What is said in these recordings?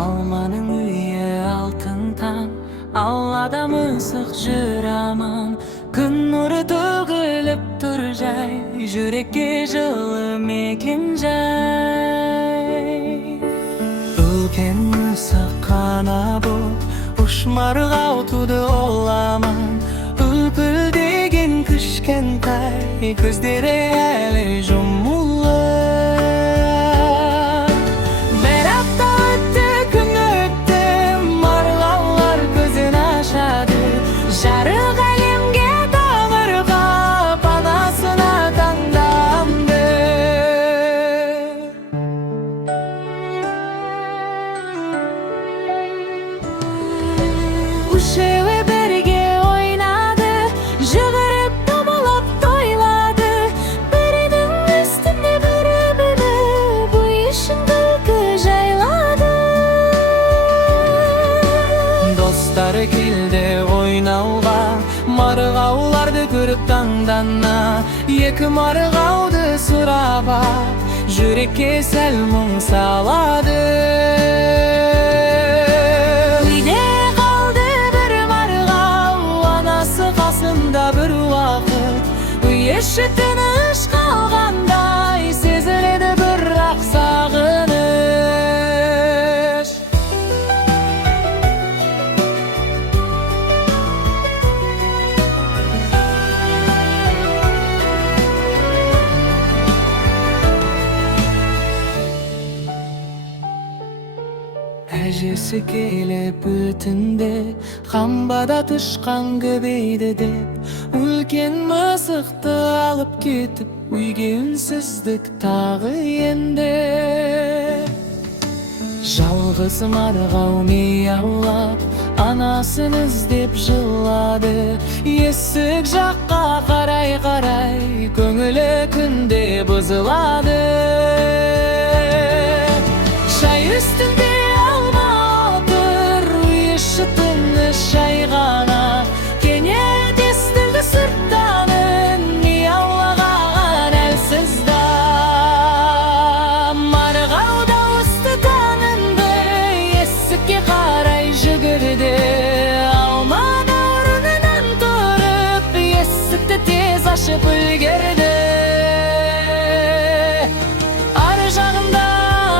Almanın üye altın tan, Allada мысық жүр аман. Күн нұры төгіліп тұр жай, жүрекке жылы мекен жай. Үлкен мысық қана боп, ұшмарғау туды ол аман. Үлпілдеген кішкентай, көздері әлі жұмулы. Бір апта өтті, күн өтті, марғаулар көзін ашады. Жарық әлемге таңырқап, анасына таңданды. Үшеуі бірге ойнады, жүгіріп домалап тойлады. Бірінің үстінде бірі мініп, үй ішін күлкі жайлады. Достары келді ойнауға, марғауларды көріп таңдана. Екі марғауды сұрап ап, жүрекке сәл мұң салады. Үйде қалды бір марғау, анасы қасында бір уақыт. Үй іші тыныш қалғандай, сезіледі бірақ сағыныш. Әжесі келіп өтінде, қамбада тышқан көбейді деп, үлкен мысықты алып кетіп, үйге үнсіздік тағы енді. Жалғыз марғау мияулап, анасын іздеп жылады. Есік жаққа қарай-қарай, көңілі күнде бұзылады. Шай үстінде шай ғана, кенет естілді сырттан үн, мияулаған әлсіз да. Марғау дауысты таныды, есікке қарай жүгірді. Алман орнынан тұрып, есікті тез ашып үлгерді. Ар жағында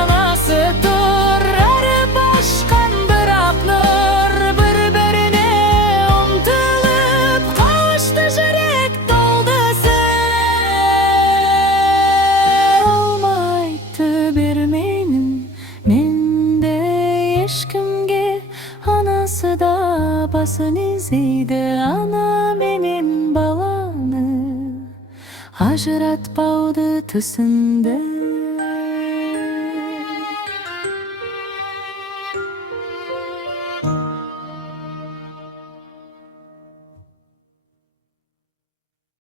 анасы тұр, арып ашқан бірақ нұр. Анасы да басын изейді, ана менен баланы ажыратпауды түсінді.